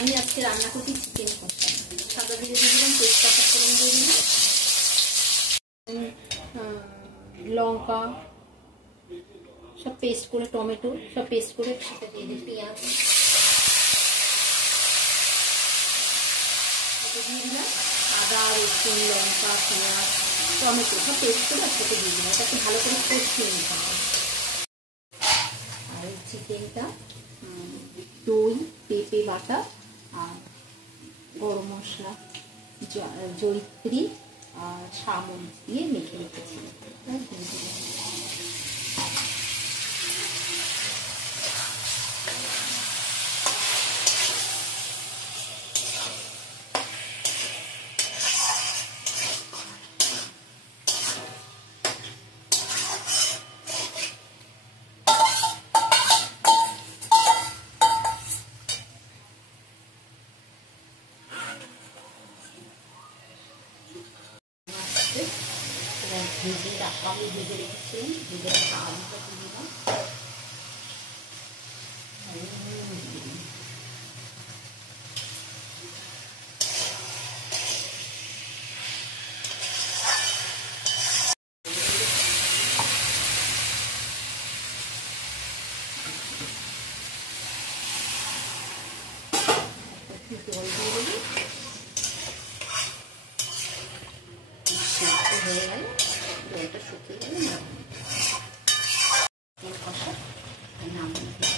আমি আজকে রান্না করছি চিকেন কষা। সাদা জিরে দিয়ে দিলাম, তেজপাতা ফোড়ন দিয়ে দিলাম, লঙ্কা সব পেস্ট করে, টমেটো সব পেস্ট করে সেটা দিয়ে দিই, পেঁয়াজ দিয়ে দিলাম, আদা রসুন লঙ্কা পেঁয়াজ টমেটো সব পেস্ট করে একসাথে দিয়ে দিলাম। এটাকে ভালো করে কষিয়ে নিতে হবে। আর চিকেনটা দই পেঁপে বাটা আর গরম মশলা জয়িত্রী আর সামরিচ দিয়ে মেখে রেখেছিলাম। ভেজে রাখা, আমি ভেজে রেখেছিলাম, ভেজে রাখা আলুটা দিয়ে দিলাম, জল দিয়ে দেবো, হয়ে গেল, জলটা শুকিয়ে গেলে কষা নামিয়ে দিই।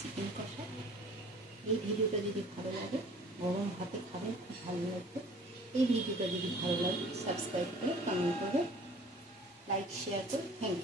চিকেন কষা। এই ভিডিওটা যদি ভালো লাগে, গরম ভাতে খাবেন, খুব ভালো লাগবে। এই ভিডিওটা যদি ভালো লাগে সাবস্ক্রাইব করে, কমেন্ট করে, লাইক শেয়ার করে, থ্যাংক ইউ।